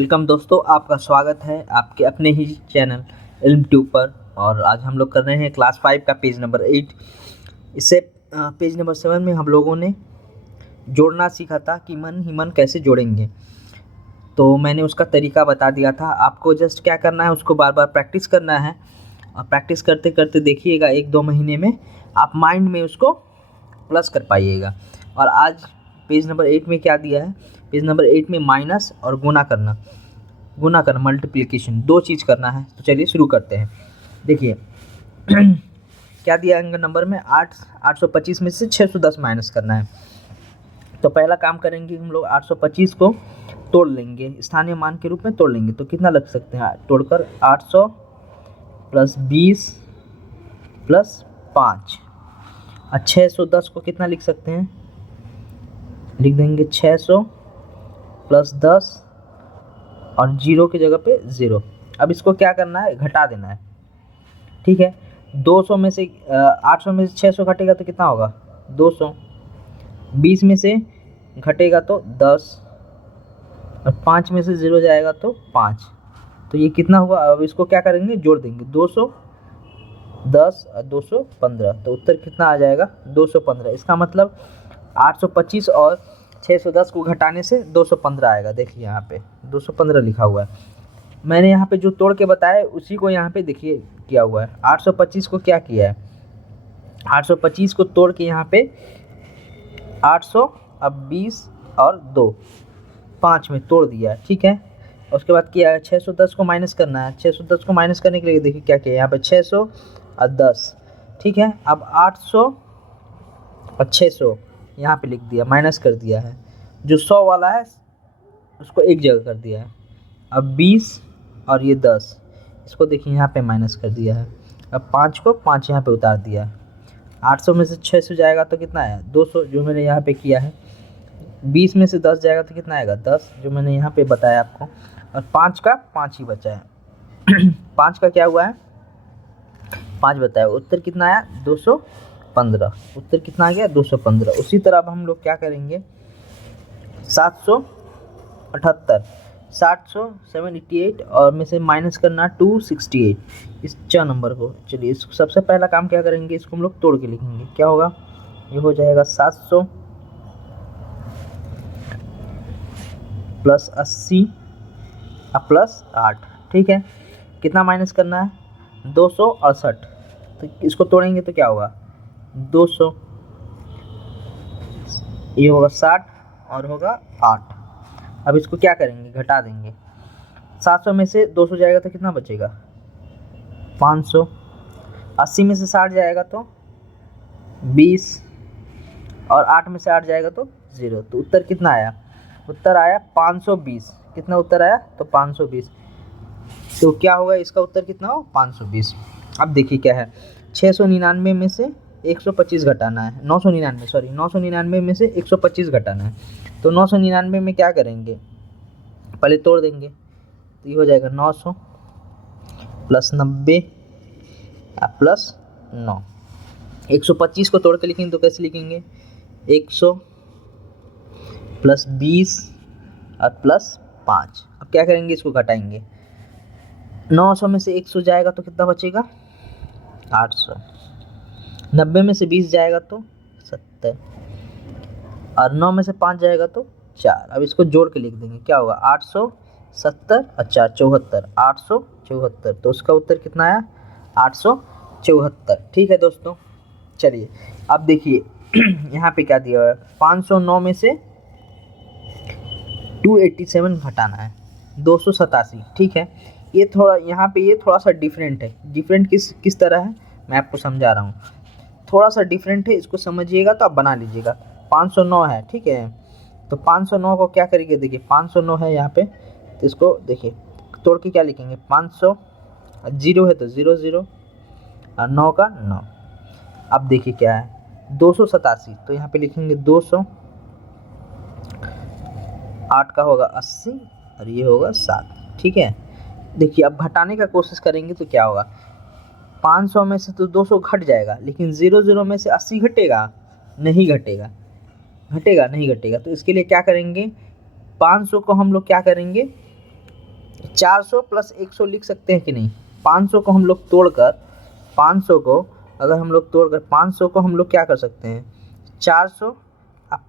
Welcome दोस्तों, आपका स्वागत है आपके अपने ही चैनल इल्म ट्यूब पर। और आज हम लोग कर रहे हैं क्लास 5 का पेज नंबर 8। इससे पेज नंबर 7 में हम लोगों ने जोड़ना सीखा था कि मन ही मन कैसे जोड़ेंगे। तो मैंने उसका तरीका बता दिया था। आपको जस्ट क्या करना है, उसको बार बार प्रैक्टिस करना है। और प्रैक्टिस करते करते देखिएगा 1-2 महीने में आप माइंड में उसको प्लस कर पाइएगा। और आज पेज नंबर 8 में क्या दिया है, पेज नंबर 8 में माइनस और गुना करना मल्टीप्लिकेशन 2 चीज़ करना है। तो चलिए शुरू करते हैं। देखिए क्या दिया अंक नंबर में 825 में से 610 माइनस करना है। तो पहला काम करेंगे हम लोग 825 को तोड़ लेंगे, स्थानीय मान के रूप में तोड़ लेंगे। तो कितना लग सकते हैं तोड़कर 800 प्लस 20 प्लस 5 और 610 को कितना लिख सकते हैं, लिख देंगे 600 प्लस 10 और 0 की जगह पे 0। अब इसको क्या करना है, घटा देना है। ठीक है, 200 में से 800 में से 600 घटेगा तो कितना होगा 200। 20 में से घटेगा तो 10 और 5 में से 0 जाएगा तो 5। तो ये कितना हुआ, अब इसको क्या करेंगे, जोड़ देंगे 210 और 215। तो उत्तर कितना आ जाएगा 215। इसका मतलब 825 और 610 को घटाने से 215 आएगा। देखिए यहाँ पे 215 लिखा हुआ है। मैंने यहाँ पे जो तोड़ के बताया उसी को यहाँ पे देखिए किया हुआ है। 825 को क्या किया है, 825 को तोड़ के यहाँ पे 800 अब 20 और 2 5 में तोड़ दिया। ठीक है, उसके बाद किया है 610 को माइनस करना है। 610 को माइनस करने के लिए देखिए क्या किया, यहाँ पे 600 और 10। ठीक है, अब 800 और 600 यहाँ पे लिख दिया, माइनस कर दिया है। जो 100 वाला है उसको एक जगह कर दिया है। अब 20 और ये 10, इसको देखिए यहाँ पे माइनस कर दिया है। अब 5 को 5 यहाँ पे उतार दिया है। 800 में से 600 जाएगा तो कितना आया 200, जो मैंने यहाँ पे किया है। 20 में से 10 जाएगा तो कितना आएगा 10, जो मैंने यहाँ पे बताया आपको। और 5 का 5 ही बचा है 5 का क्या हुआ है 5 बताया। उत्तर कितना आया 215। उत्तर कितना आ गया 215। उसी तरह अब हम लोग क्या करेंगे 778 788 और में से माइनस करना 268 इस 4 नंबर को। चलिए इसको सबसे पहला काम क्या करेंगे, इसको हम लोग तोड़ के लिखेंगे। क्या होगा, ये हो जाएगा 700 प्लस 80 प्लस 8। ठीक है, कितना माइनस करना है 268। तो इसको तोड़ेंगे तो क्या होगा 200, ये होगा 60 और होगा 8। अब इसको क्या करेंगे, घटा देंगे। 700 में से 200 जाएगा तो कितना बचेगा 500। 80 में से 60 जाएगा तो 20 और 8 में से 8 जाएगा तो 0। तो उत्तर कितना आया, उत्तर आया 520। कितना उत्तर आया तो 520। तो क्या होगा इसका उत्तर कितना हो 520। अब देखिए क्या है, 699 में से 125 घटाना है। 999 में से 125 घटाना है। तो 999 में क्या करेंगे, पहले तोड़ देंगे। तो ये हो जाएगा 900 प्लस 90 प्लस 9। 125 को तोड़ के लिखेंगे तो कैसे लिखेंगे 100 प्लस 20 और प्लस 5। अब क्या करेंगे, इसको घटाएंगे। 900 में से 100 जाएगा तो कितना बचेगा 800। 90 में से 20 जाएगा तो 70 और 9 में से 5 जाएगा तो 4। अब इसको जोड़ के लिख देंगे, क्या होगा 870 और 4 74, 874। तो उसका उत्तर कितना आया 874। ठीक है दोस्तों, चलिए अब देखिए यहाँ पे क्या दिया हुआ है, 509 में से 287 घटाना है 287। ठीक है, ये थोड़ा यहाँ पे ये थोड़ा सा डिफरेंट है। डिफरेंट किस तरह है मैं आपको समझा रहा हूँ। थोड़ा सा डिफरेंट है, इसको समझिएगा तो आप बना लीजिएगा। 509 है, ठीक है, तो 509 को क्या करेंगे, देखिए 509 है यहाँ पे, तो इसको देखिए तोड़ के क्या लिखेंगे 500, 0 है तो 0 0 और 9 का 9। अब देखिए क्या है 287, तो यहाँ पे लिखेंगे 200, 8 का होगा 80 और ये होगा 7। ठीक है, देखिए अब घटाने का कोशिश करेंगे तो क्या होगा, 500 में से तो 200 घट जाएगा, लेकिन 0 0 में से 80 घटेगा नहीं घटेगा, घटेगा नहीं घटेगा। तो इसके लिए क्या करेंगे, 500 को हम लोग क्या करेंगे 400 प्लस 100 लिख सकते हैं कि नहीं? 500 को हम लोग तोड़कर 500 को अगर हम लोग तोड़कर 500 को हम लोग क्या कर सकते हैं? 400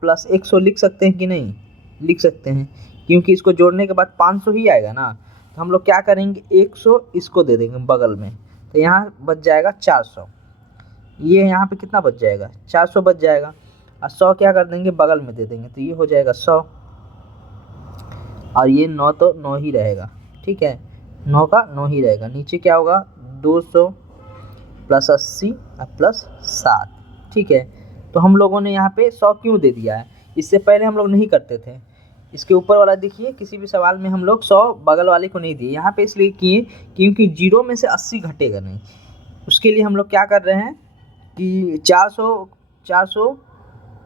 प्लस 100 लिख सकते हैं कि नहीं? लिख सकते हैं, क्योंकि इसको जोड़ने के बाद 500 ही आएगा ना। तो हम लोग क्या करेंगे, 100 इसको दे देंगे बगल में, तो यहाँ बच जाएगा 400। ये यहाँ पे कितना बच जाएगा? 400 बच जाएगा। और 100 क्या कर देंगे, बगल में दे देंगे, तो ये हो जाएगा 100। और ये 9 तो 9 ही रहेगा, ठीक है, 9 का 9 ही रहेगा। नीचे क्या होगा, 200 प्लस 80 और प्लस 7, ठीक है। तो हम लोगों ने यहाँ पे 100 क्यों दे दिया है? इससे पहले हम लोग नहीं करते थे। इसके ऊपर वाला देखिए, किसी भी सवाल में हम लोग 100 बगल वाले को नहीं दिए, यहाँ पे इसलिए किए क्योंकि 0 में से 80 घटेगा नहीं। उसके लिए हम लोग क्या कर रहे हैं कि 400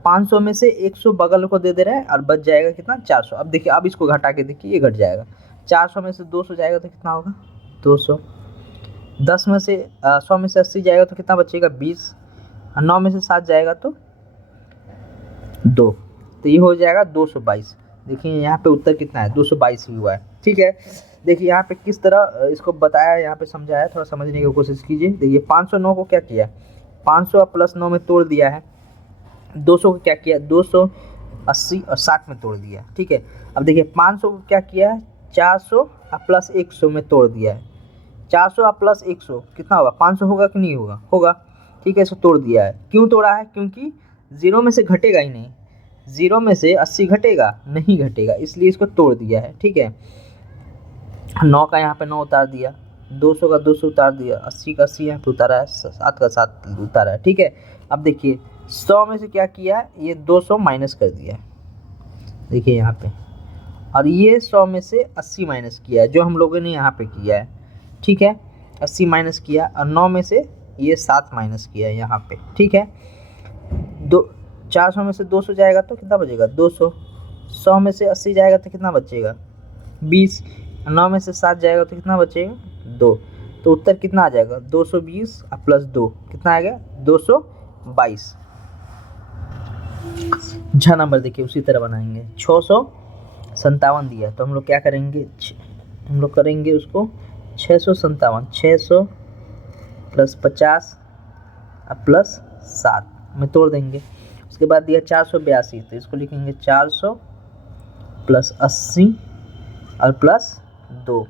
500 में से 100 बगल को दे दे रहे हैं और बच जाएगा कितना, 400। अब देखिए, अब इसको घटा के देखिए, ये घट जाएगा। 400 में से 200 जाएगा तो कितना होगा, 200। 10 में से 100 में से 80 जाएगा तो कितना बचेगा, 20। और 9 में से 7 जाएगा तो 2, तो ये हो जाएगा 222। देखिए यहाँ पे उत्तर कितना है, 222 ही हुआ है, ठीक है। देखिए यहाँ पे किस तरह इसको बताया, यहाँ पे समझाया, थोड़ा समझने की कोशिश कीजिए। देखिए 509 को क्या किया, 500 प्लस 9 में तोड़ दिया है। 200 को क्या किया, 280 और 60 में तोड़ दिया, ठीक है। अब देखिए 500 को क्या किया है, 400 प्लस 100 में तोड़ दिया है। 400 प्लस 100 कितना होगा, 500 होगा कि नहीं होगा, होगा, ठीक है। इसको तोड़ दिया है, क्यों तोड़ा है, क्योंकि 0 में से घटेगा ही नहीं, 0 में से 80 घटेगा नहीं, घटेगा, इसलिए इसको तोड़ दिया है, ठीक है। 9 का यहाँ पे 9 उतार दिया, 200 का 200 उतार दिया, 80 का 80 यहाँ पे उतारा है, 7 का 7 उतारा है, ठीक है। अब देखिए 100 में से क्या किया है, ये 200 माइनस कर दिया है, देखिए यहाँ पे। और ये 100 में से 80 माइनस किया है, जो हम लोगों ने यहाँ पे किया है, ठीक है। 80 माइनस किया, और 9 में से ये 7 माइनस किया है यहाँ पे, ठीक है। 400 में से 200 जाएगा तो कितना बचेगा, 200। 100 में से 80 जाएगा तो कितना बचेगा, 20। 9 में से 7 जाएगा तो कितना बचेगा, 2। तो उत्तर कितना आ जाएगा, 220 प्लस 2 कितना आ गया, 222। झ नंबर देखिए उसी तरह बनाएंगे। 657 दिया, तो हम लोग क्या करेंगे, हम लोग करेंगे उसको 657, 600 प्लस 50 प्लस 7 में तोड़ देंगे। उसके बाद दिया 482, तो इसको लिखेंगे 400 प्लस 80 और प्लस 2।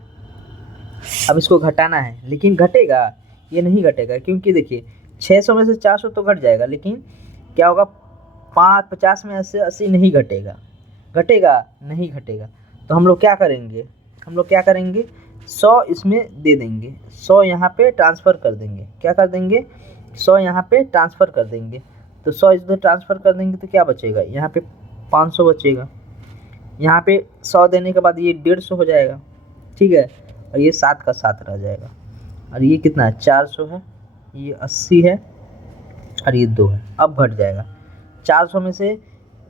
अब इसको घटाना है, लेकिन घटेगा, ये नहीं घटेगा, क्योंकि देखिए 600 में से 400 तो घट जाएगा, लेकिन क्या होगा, 50 में से 80 नहीं घटेगा, घटेगा नहीं घटेगा। तो हम लोग क्या करेंगे, हम लोग क्या करेंगे, 100 इसमें दे देंगे, 100 यहाँ पे ट्रांसफ़र कर देंगे। क्या कर देंगे, 100 यहाँ पे ट्रांसफ़र कर देंगे। तो 100 इधर ट्रांसफ़र कर देंगे तो क्या बचेगा, यहाँ पे 500 बचेगा। यहाँ पे 100 देने के बाद ये 150 हो जाएगा, ठीक है। और ये 7 का 7 रह जाएगा। और ये कितना है, 400 है, ये 80 है, और ये 2 है। अब घट जाएगा, 400 में से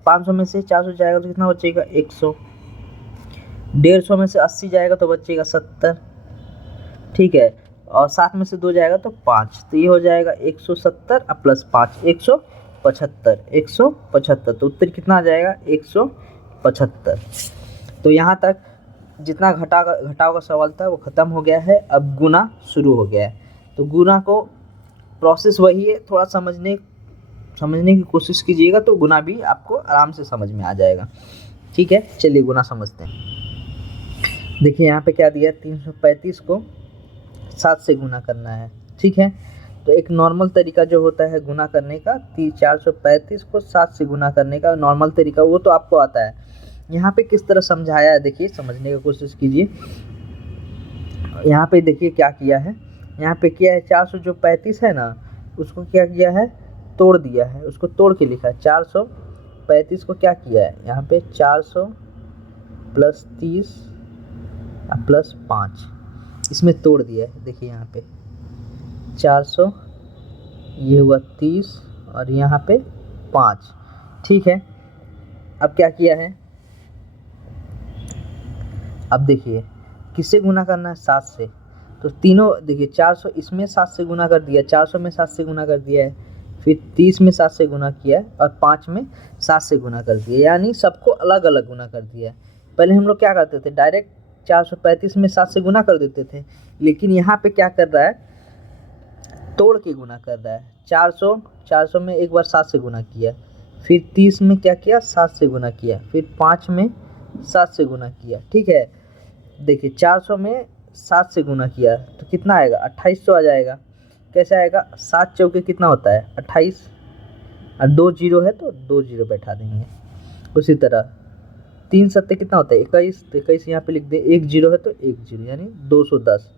500 में से 400 जाएगा तो कितना बचेगा, 100। 150 में से 80 जाएगा तो बचेगा 70, ठीक है। और 7 में से 2 जाएगा तो 5, तो ये हो जाएगा 170 प्लस 5 175, 175। तो उत्तर कितना आ जाएगा, 175। तो यहाँ तक जितना घटाव का सवाल था वो ख़त्म हो गया है। अब गुना शुरू हो गया है। तो गुना को प्रोसेस वही है, थोड़ा समझने की कोशिश कीजिएगा तो गुना भी आपको आराम से समझ में आ जाएगा, ठीक है। चलिए गुना समझते हैं। देखिए यहाँ पे क्या दिया, 335 को 7 से गुना करना है, ठीक है। तो एक नॉर्मल तरीका जो होता है गुना करने का, 435 को 7 से गुना करने का नॉर्मल तरीका, वो तो आपको आता है। यहाँ पे किस तरह समझाया है, देखिए समझने की कोशिश कीजिए। यहाँ पे देखिए क्या किया है, यहाँ पे किया है 435 है ना, उसको क्या किया है, तोड़ दिया है, उसको तोड़ के लिखा है। 435 को क्या किया है, यहाँ पे 400 प्लस 30 प्लस 5 इसमें तोड़ दिया है। देखिए यहाँ पे 400, ये हुआ 30 और यहाँ पे 5, ठीक है। अब क्या किया है, अब देखिए किससे गुना करना है, 7 से। तो तीनों देखिए 400 इसमें 7 से गुना कर दिया, 400 में 7 से गुना कर दिया है, फिर 30 में 7 से गुना किया है और 5 में 7 से गुना कर दिया, यानी सबको अलग अलग गुना कर दिया है। पहले हम लोग क्या करते थे, डायरेक्ट 435 में 7 से गुना कर देते थे, लेकिन यहाँ पे क्या कर रहा है, तोड़ के गुना कर रहा है। 400 में एक बार 7 से गुना किया, फिर 30 में क्या किया, 7 से गुना किया, फिर 5 में 7 से गुना किया। ठीक है, देखिए 400 में 7 से गुना किया तो कितना आएगा, 2800 आ जाएगा। कैसे आएगा, 7 चौके कितना होता है, 28, और 2 जीरो है तो 2 जीरो बैठा देंगे। उसी तरह 3 सत्ते कितना होता है, 21, तो 21 यहाँ पे लिख दे, 1 जीरो है तो 1 जीरो यानी 210,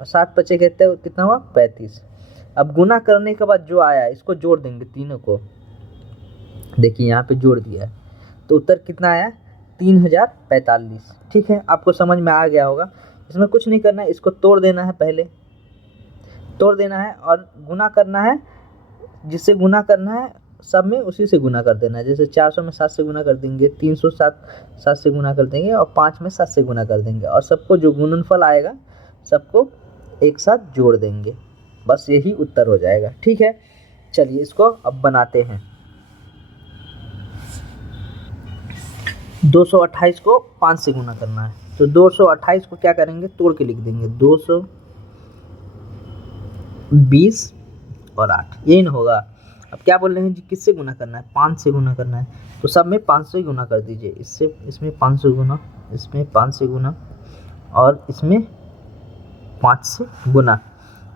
और 7 बचे कहते हैं कितना हुआ, 35। अब गुना करने के बाद जो आया इसको जोड़ देंगे तीनों को, देखिए यहाँ पे जोड़ दिया है तो उत्तर कितना आया, 3045। ठीक है, आपको समझ में आ गया होगा। इसमें कुछ नहीं करना है, इसको तोड़ देना है, पहले तोड़ देना है और गुना करना है, जिससे गुना करना है सब में उसी से गुना कर देना है। जैसे 400 में 7 से गुना कर देंगे, 307 से गुना कर देंगे, और 5 में 7 से गुना कर देंगे, और सबको जो गुणनफल आएगा सबको एक साथ जोड़ देंगे, बस यही उत्तर हो जाएगा। ठीक है, चलिए इसको अब बनाते हैं। 228 को 5 से गुना करना है, तो 228 को क्या करेंगे, तोड़ के लिख देंगे, 220 और 8, यही ना होगा। अब क्या बोल रहे हैं जी, किससे गुना करना है, 5 से गुना करना है, तो सब में 5 से गुना कर दीजिए। इससे इसमें 5 से गुना, इसमें 5 से गुना, और इसमें 5 से गुना।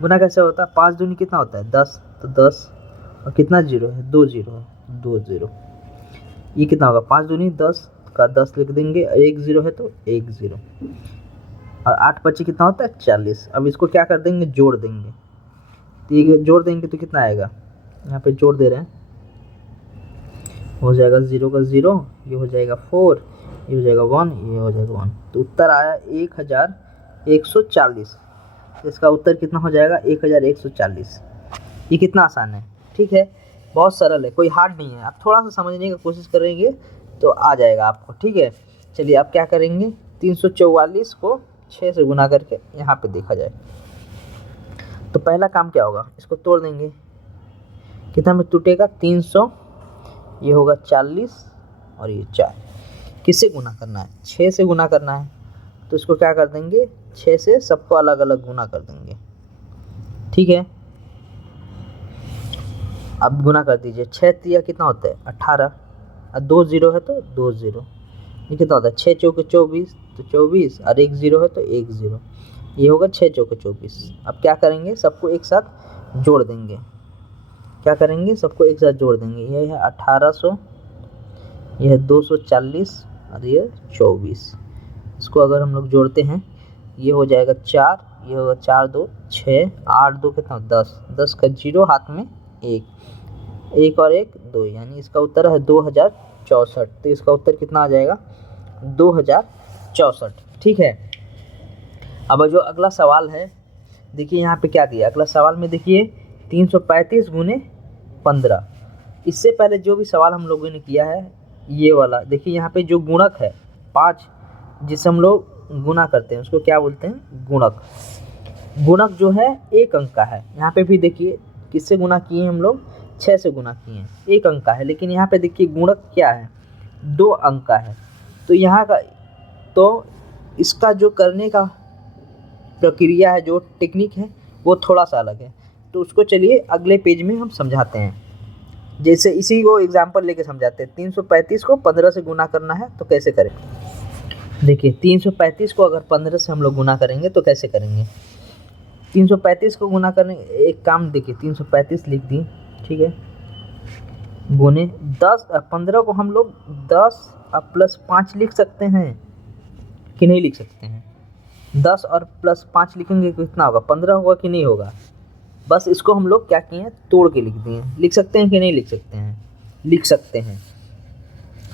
गुना कैसे होता है, 5 दूनी कितना होता है, 10, तो 10, और कितना जीरो है, 2 जीरो है, 2 जीरो, ये कितना होगा, 5 दूनी 10 का 10 लिख देंगे, 1 जीरो है तो 1 जीरो, और 8 बचे कितना होता है, 40। अब इसको क्या कर देंगे, जोड़ देंगे, तो ये जोड़ देंगे तो कितना आएगा, यहाँ पे जोड़ दे रहे हैं, हो जाएगा 0 का 0, ये हो जाएगा 4, ये हो जाएगा 1, ये हो जाएगा 1, तो उत्तर आया 1140। इसका उत्तर कितना हो जाएगा, 1140। ये कितना आसान है, ठीक है, बहुत सरल है, कोई हार्ड नहीं है। आप थोड़ा सा समझने की कोशिश करेंगे तो आ जाएगा आपको। ठीक है, चलिए आप क्या करेंगे, 344 को 6 से गुना करके यहाँ पे देखा जाए तो पहला काम क्या होगा, इसको तोड़ देंगे, कितना में टूटेगा, 300, ये होगा 40, और ये 4। किससे गुना करना है, 6 से गुना करना है, तो इसको क्या कर देंगे, 6 से सबको अलग अलग गुना कर देंगे। ठीक है, अब गुना कर दीजिए, 6 तिया कितना होता है, 18, और 2 जीरो है तो 2 जीरो, ये कितना होता है, 6 चौके 24, तो 24, और 1 जीरो है तो 1 जीरो, ये होगा 6 चौके 24। अब क्या करेंगे, सबको एक साथ जोड़ देंगे, क्या करेंगे, सबको एक साथ जोड़ देंगे, ये है 1800, ये है 240, और ये 24। इसको अगर हम लोग जोड़ते हैं, ये हो जाएगा 4, ये होगा 4 2 6, 8 2 कितना, 10, 10 का जीरो हाथ में 1, 1 और 1 2, यानी इसका उत्तर है 2064। तो इसका उत्तर कितना आ जाएगा, 2064। ठीक है, अब जो अगला सवाल है, देखिए यहाँ पे क्या दिया, अगला सवाल में देखिए 335 गुने 15। इससे पहले जो भी सवाल हम लोगों ने किया है, ये वाला देखिए, यहाँ पे जो गुणक है 5, जिसे हम लोग गुना करते हैं उसको क्या बोलते हैं, गुणक। गुणक जो है 1 अंक का है। यहाँ पे भी देखिए किससे गुना किए हम लोग, 6 से गुना किए हैं, 1 अंक का है, लेकिन यहाँ पे देखिए गुणक क्या है, 2 अंक का है। तो यहाँ का, तो इसका जो करने का प्रक्रिया है, जो टेक्निक है, वो थोड़ा सा अलग है। तो उसको चलिए अगले पेज में हम समझाते हैं। जैसे इसी को एग्जांपल लेके समझाते हैं। 335 को 15 से गुना करना है तो कैसे करें, देखिए 335 को अगर 15 से हम लोग गुना करेंगे तो कैसे करेंगे। 335 को गुना करने, एक काम देखिए, 335 लिख दी, ठीक है, गुने 10, 15 को हम लोग 10 प्लस 5 लिख सकते हैं कि नहीं लिख सकते हैं। 10 और प्लस 5 लिखेंगे तो कितना होगा, 15 होगा कि नहीं होगा। बस इसको हम लोग क्या किए हैं, तोड़ के लिख दिए। लिख सकते हैं कि नहीं लिख सकते हैं, लिख सकते हैं।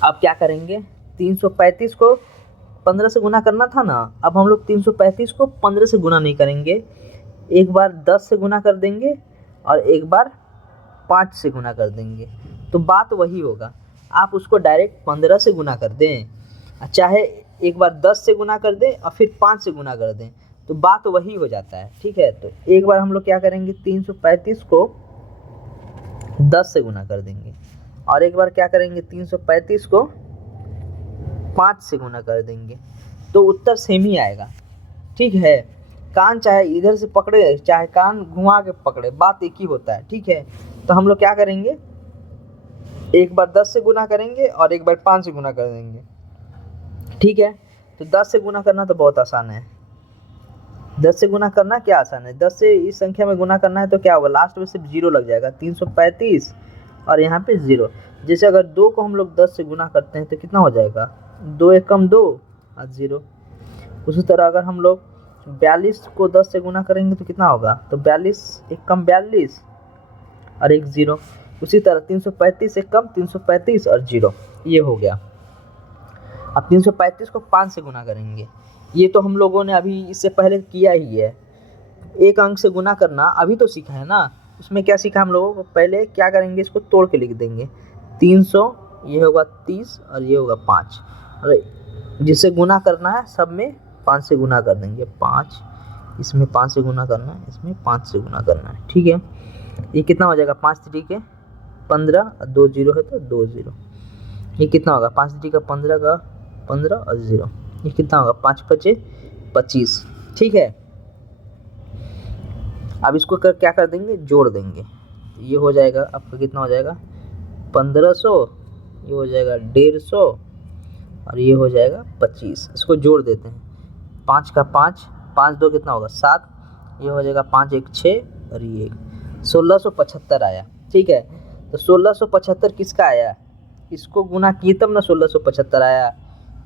अब क्या करेंगे, 335 को 15 से गुना करना था ना, अब हम लोग 335 को 15 से गुना नहीं करेंगे, एक बार 10 से गुना कर देंगे और एक बार 5 से गुना कर देंगे, तो बात वही होगा। आप उसको डायरेक्ट 15 से गुना कर दें, चाहे एक बार 10 से गुना कर दें और फिर 5 से गुना कर दें, तो बात वही हो जाता है। ठीक है, तो एक बार हम लोग क्या करेंगे, 335 को 10 से गुना कर देंगे, और एक बार क्या करेंगे, 335 को 5 से गुना कर देंगे। तो उत्तर सेम ही आएगा। ठीक है, कान चाहे इधर से पकड़े चाहे कान घुमा के पकड़े, बात एक ही होता है। ठीक है, तो हम लोग क्या करेंगे, एक बार 10 से गुना करेंगे और एक बार 5 से गुना कर देंगे। ठीक है, तो 10 से गुना करना तो बहुत आसान है। 10 से गुना करना क्या आसान है, 10 से इस संख्या में गुना करना है तो क्या होगा, लास्ट में सिर्फ 0 लग जाएगा, 335 और यहाँ पे 0। जैसे अगर 2 को हम लोग 10 से गुना करते हैं तो कितना हो जाएगा, 2 एकम 2 और 0। उसी तरह अगर हम लोग 42 को 10 से गुना करेंगे तो कितना होगा, तो 42 एकम 42 और एक 0। उसी तरह 335 एकम 335 और 0, ये हो गया। अब 335 को 5 से गुना करेंगे, ये तो हम लोगों ने अभी इससे पहले किया ही है। एक अंक से गुना करना अभी तो सीखा है ना, उसमें क्या सीखा हम लोगों को, पहले क्या करेंगे, इसको तोड़ के लिख देंगे। 300 ये होगा 30 और ये होगा 5, और जिससे गुना करना है सब में 5 से गुना कर देंगे। 5 इसमें 5 से गुना करना है, इसमें 5 से गुना करना है। ठीक है, ये कितना हो जाएगा, 5 3 के 15 और 2 0 है तो 2 0। ये कितना होगा, 5 3 का 15 का 15 और 0, ये कितना होगा, 5 5 25। ठीक है, अब इसको क्या कर देंगे, जोड़ देंगे। ये हो जाएगा आपका कितना हो जाएगा, 1500, ये हो जाएगा 150 और ये हो जाएगा 25। इसको जोड़ देते हैं, 5 का 5, 5 2 कितना होगा 7, ये हो जाएगा 5 1 6 और ये 1675 आया। ठीक है, तो 1675 किसका आया, इसको गुना किए तब ना 1675 आया।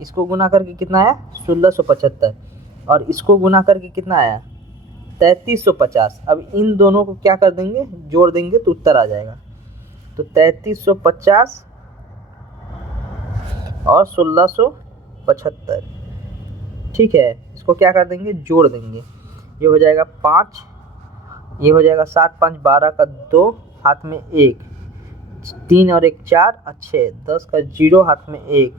इसको गुना करके कितना आया, 1675, और इसको गुना करके कितना आया, 3350। अब इन दोनों को क्या कर देंगे, जोड़ देंगे तो उत्तर आ जाएगा। तो 3350 और 1675। ठीक है, इसको क्या कर देंगे, जोड़ देंगे। ये हो जाएगा 5, ये हो जाएगा 7 5 12 का 2 हाथ में 1, 3 और 1 4 और 6, 10 का 0 हाथ में 1,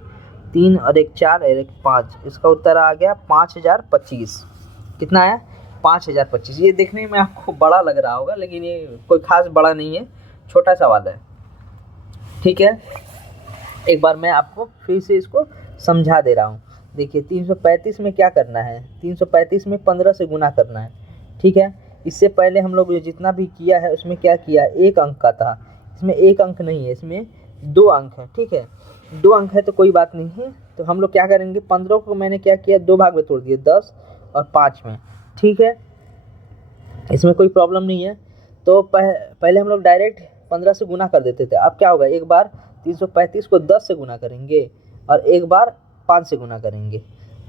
3 और 1 4 और 1 5। इसका उत्तर आ गया 5025। कितना आया, 5025। ये देखने में आपको बड़ा लग रहा होगा, लेकिन ये कोई खास बड़ा नहीं है, छोटा सवाल है। ठीक है, एक बार मैं आपको फिर से इसको समझा दे रहा हूँ। देखिए 335 में क्या करना है, 335 में 15 से गुना करना है। ठीक है, इससे पहले हम लोग जितना भी किया है उसमें क्या किया, एक अंक का था, इसमें एक अंक नहीं है, इसमें 2 अंक है। ठीक है, 2 अंक है तो कोई बात नहीं है, तो हम लोग क्या करेंगे, 15 को मैंने क्या किया, 2 भाग में तोड़ दिए, 10 और 5 में। ठीक है, इसमें कोई प्रॉब्लम नहीं है। तो पहले हम लोग डायरेक्ट 15 से गुना कर देते थे। अब क्या होगा, एक बार 335 को 10 से गुना करेंगे और एक बार 5 से गुना करेंगे।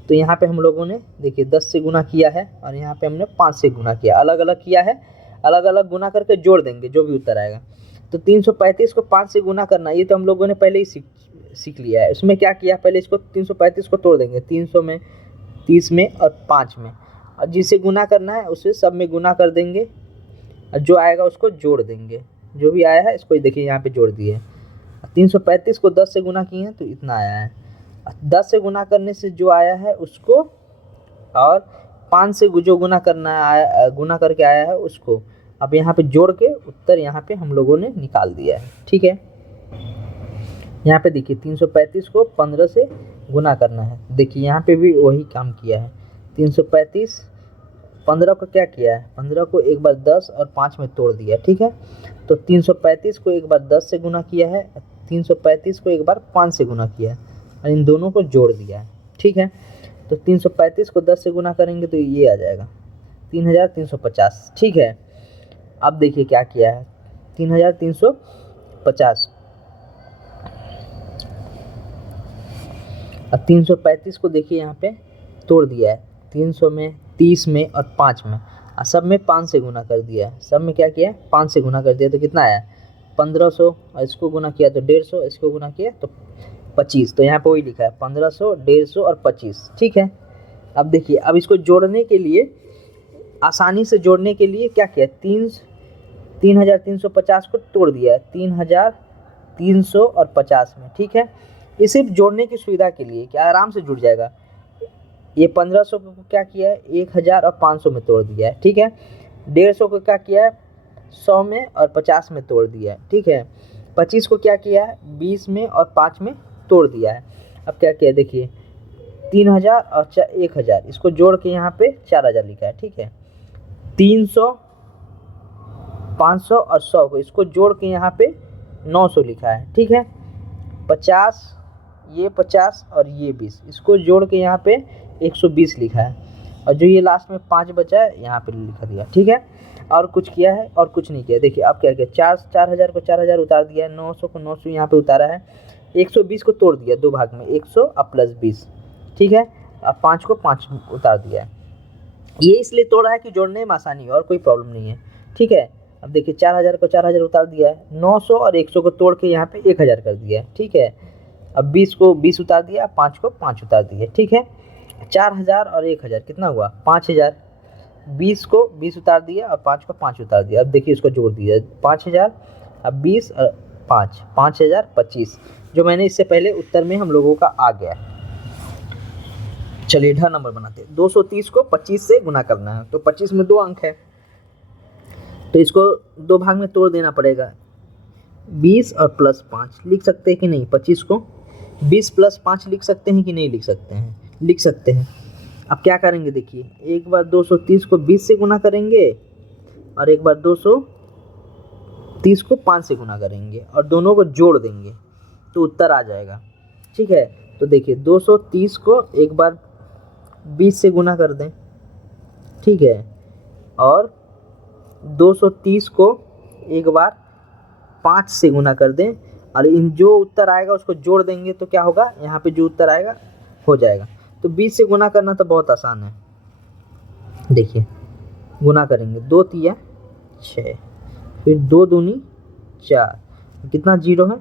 तो यहाँ पे हम लोगों ने देखिए 10 से गुना किया है और यहाँ पे हमने 5 से गुना किया, अलग अलग किया है, अलग अलग गुना करके जोड़ देंगे जो भी उत्तर आएगा। तो 335 को 5 से गुना करना, ये तो हम लोगों ने पहले ही सीख लिया है। उसमें क्या किया, पहले इसको 335 को तोड़ देंगे, 300 में, 30 में और 5 में, और जिसे गुना करना है उसे सब में गुना कर देंगे और जो आएगा उसको जोड़ देंगे। जो भी आया है इसको देखिए यहाँ पे जोड़ दिए। 335 को 10 से गुना किए हैं तो इतना आया है। 10 से गुना करने से जो आया है उसको, और 5 से जो गुना करना आया, गुना करके आया है उसको, अब यहाँ पे जोड़ के उत्तर यहाँ पे हम लोगों ने निकाल दिया है। ठीक है, यहाँ पे देखिए 335 को 15 से गुना करना है, देखिए यहाँ पे भी वही काम किया है। 335 15 को क्या किया है, 15 को एक बार 10 और 5 में तोड़ दिया। ठीक है, तो 335 को एक बार 10 से गुना किया है, 335 को एक बार 5 से गुना किया है और इन दोनों को जोड़ दिया है। ठीक है, तो 335 को 10 से गुना करेंगे तो ये आ जाएगा 3350। ठीक है, अब देखिए क्या किया है, 3350 और 335 को देखिए यहाँ पे तोड़ दिया है, 300 में, 30 में और 5 में, और सब में 5 से गुना कर दिया है। सब में क्या किया है, 5 से गुना कर दिया तो कितना आया, 1500, और इसको गुना किया तो 150, इसको गुना किया तो 25। तो यहाँ पे वही लिखा है 1500, 150 और 25। ठीक है, अब देखिए, अब इसको जोड़ने के लिए, आसानी से जोड़ने के लिए क्या किया, 3350 को तोड़ दिया है 3300 और 50 में। ठीक है, ये सिर्फ जोड़ने की सुविधा के लिए, क्या आराम से जुड़ जाएगा। ये 1500 को क्या किया है, 1000 और 500 में तोड़ दिया है। ठीक है, 150 को क्या किया है, 100 में और 50 में तोड़ दिया है। ठीक है, 25 को क्या किया है, 20 में और 5 में तोड़ दिया है। अब क्या किया देखिए, 3000 और 1000, इसको जोड़ के यहाँ पे 4000 लिखा है, ठीक है। 300, 500 और 100 को इसको जोड़ के यहाँ पे 900 लिखा है, ठीक है। 50, ये 50 और ये 20, इसको जोड़ के यहाँ पे 120 लिखा है, और जो ये लास्ट में 5 बचा है यहाँ पे लिखा दिया, ठीक है। और कुछ किया है और कुछ नहीं किया। देखिए अब क्या किया, 4000 को 4000 उतार दिया है, 900 को 900 यहाँ पे उतारा है, 120 को तोड़ दिया 2 भाग में, 100 और प्लस 20, ठीक है। अब 5 को 5 उतार दिया है। ये इसलिए तोड़ा है कि जोड़ने में आसानी है, और कोई प्रॉब्लम नहीं है, ठीक है। अब देखिए 4000 को 4000 उतार दिया है, 900 और 100 को तोड़ के यहाँ पे 1000 कर दिया है, ठीक है। अब 20 को 20 उतार दिया, 5 को 5 उतार दिया, ठीक है। 4000 और 1000 कितना हुआ, 5000। 20 को 20 उतार दिया और 5 को 5 उतार दिया। अब देखिए इसको जोड़ दिया 5000, अब 20 और 5, 5025, जो मैंने इससे पहले उत्तर में हम लोगों का आ गया। चलिए ढ नंबर बनाते हैं। 230 को 25 से गुना करना है, तो 25 में 2 अंक है, तो इसको 2 भाग में तोड़ देना पड़ेगा। 20 और प्लस 5 लिख सकते हैं कि नहीं, 25 को 20 प्लस 5 लिख सकते हैं कि नहीं लिख सकते हैं, लिख सकते हैं। अब क्या करेंगे, देखिए एक बार 230 को 20 से गुना करेंगे और एक बार 230 को 5 से गुना करेंगे और दोनों को जोड़ देंगे तो उत्तर आ जाएगा, ठीक है। तो देखिए 230 को एक बार 20 से गुना कर दें, ठीक है, और 230 को एक बार 5 से गुना कर दें, और इन जो उत्तर आएगा उसको जोड़ देंगे तो क्या होगा, यहाँ पे जो उत्तर आएगा हो जाएगा। तो 20 से गुना करना तो बहुत आसान है। देखिए गुना करेंगे, 2 तिया 6, फिर 2 दूनी 4, कितना जीरो है,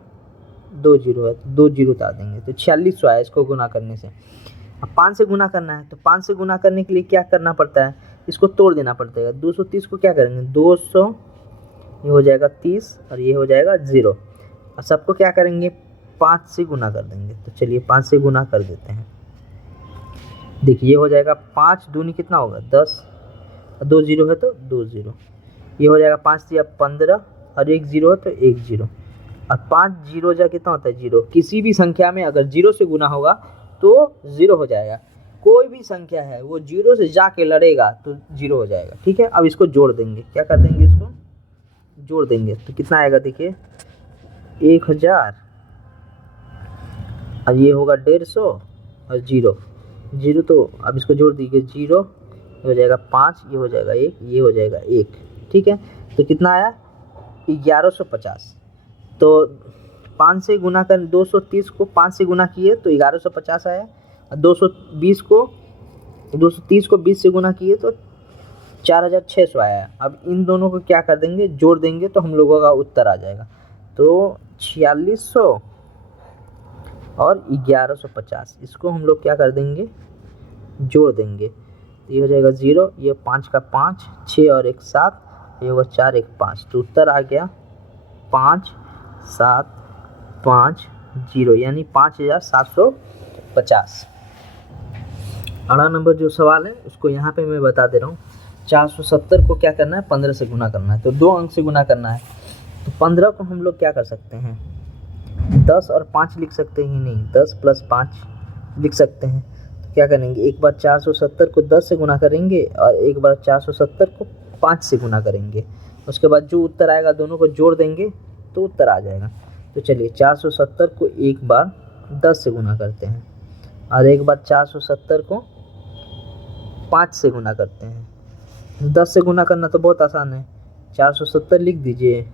2 जीरो है, 2 जीरो उतार देंगे तो 4600 आया इसको गुना करने से। अब 5 से गुना करना है, तो 5 से गुना करने के लिए क्या करना पड़ता है, इसको तोड़ देना पड़ता है। 230 को क्या करेंगे, 200, ये हो जाएगा 30 और ये हो जाएगा 0, और सबको क्या करेंगे 5 से गुना कर देंगे। तो चलिए 5 से गुना कर देते हैं। देखिए ये हो जाएगा 5 दूनी कितना होगा 10, 2 जीरो है तो 2 जीरो, ये हो जाएगा 5 दिया 15 और 1 जीरो है तो 1 जीरो, और 5 जीरो जा कितना होता है 0। किसी भी संख्या में अगर 0 से गुना होगा तो 0 हो जाएगा, कोई भी संख्या है वो 0 से जाके लड़ेगा तो 0 हो जाएगा, ठीक है। अब इसको जोड़ देंगे, क्या कर देंगे, इसको जोड़ देंगे तो कितना आएगा, देखिए 1000 और ये होगा 150 और 0 0, तो अब इसको जोड़ दीजिए, 0 हो जाएगा 5, ये हो जाएगा 1, ये हो जाएगा 1, ठीक है। तो कितना आया 1150। तो 5 से गुना कर, 230 को 5 से गुना किए तो 1150 आया, और 230 को 20 से गुना किए तो 4600 आया। अब इन दोनों को क्या कर देंगे, जोड़ देंगे तो हम लोगों का उत्तर आ जाएगा। तो 4600 और 1150, इसको हम लोग क्या कर देंगे, जोड़ देंगे, तो ये हो जाएगा 0, ये 5 का 5, 6 और 1 7, ये होगा 4 1 5, तो उत्तर आ गया 5750, यानी 5750। अगला नंबर जो सवाल है उसको यहाँ पे मैं बता दे रहा हूँ। 470 को क्या करना है, 15 से गुना करना है, तो 2 अंक से गुना करना है। तो 15 को हम लोग क्या कर सकते हैं, 10 और 5 लिख सकते हैं, नहीं 10 प्लस 5 लिख सकते हैं। तो क्या करेंगे, एक बार 470 को 10 से गुना करेंगे और एक बार 470 को 5 से गुना करेंगे, उसके बाद जो उत्तर आएगा दोनों को जोड़ देंगे तो उत्तर आ जाएगा। तो चलिए 470 को एक बार 10 से गुना करते हैं और एक बार 470 को 5 से गुना करते हैं। 10 से गुना करना तो बहुत आसान है, 470 लिख दीजिए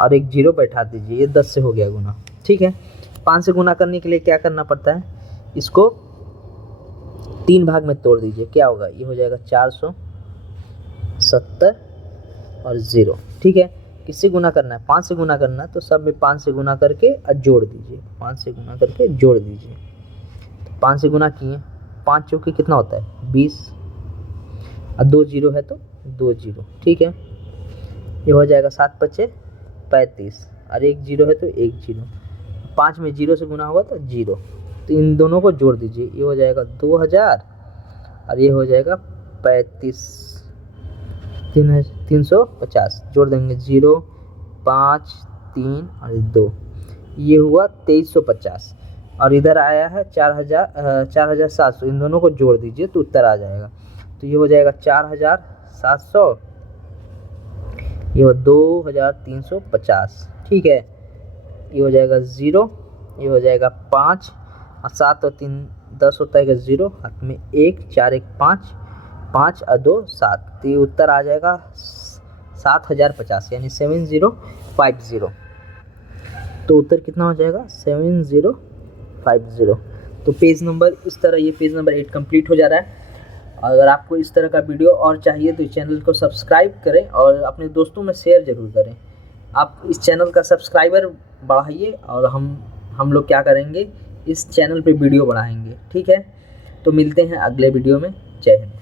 और एक 0 बैठा दीजिए, ये 10 से हो गया गुना, ठीक है। 5 से गुना करने के लिए क्या करना पड़ता है, इसको 3 भाग में तोड़ दीजिए, क्या होगा, ये हो जाएगा 470 और 0, ठीक है। किससे गुना करना है, 5 से गुना करना है, तो सब में 5 से गुना करके और जोड़ दीजिए, 5 से गुना करके जोड़ दीजिए। तो 5 से गुना किए, 5 चौके कितना होता है 20, और 2 जीरो है तो 2 जीरो, ठीक है। ये हो जाएगा 7 5 35 और 1 जीरो है तो 1 जीरो, 5 में 0 से गुना होगा तो 0, तो इन दोनों को जोड़ दीजिए, ये हो जाएगा 2000 और ये हो जाएगा 350, जोड़ देंगे 0 5 3 और 2, ये हुआ 2350। और इधर आया है 4,700, इन दोनों को जोड़ दीजिए तो उत्तर आ जाएगा। तो ये हो जाएगा 4,700, ये हो 2,350, ठीक है। ये हो जाएगा 0, ये हो जाएगा 5 और 7 और 3 10 होता है 0, हाथ में 1, 4 1 5, 5 और 2 7, तो ये उत्तर आ जाएगा 7,050 यानी 7050। तो उत्तर कितना हो जाएगा 7050। तो पेज नंबर इस तरह, ये पेज नंबर 8 कंप्लीट हो जा रहा है। अगर आपको इस तरह का वीडियो और चाहिए तो इस चैनल को सब्सक्राइब करें और अपने दोस्तों में शेयर ज़रूर करें। आप इस चैनल का सब्सक्राइबर बढ़ाइए और हम लोग क्या करेंगे, इस चैनल पे वीडियो बनाएंगे, ठीक है। तो मिलते हैं अगले वीडियो में। जय हिंद।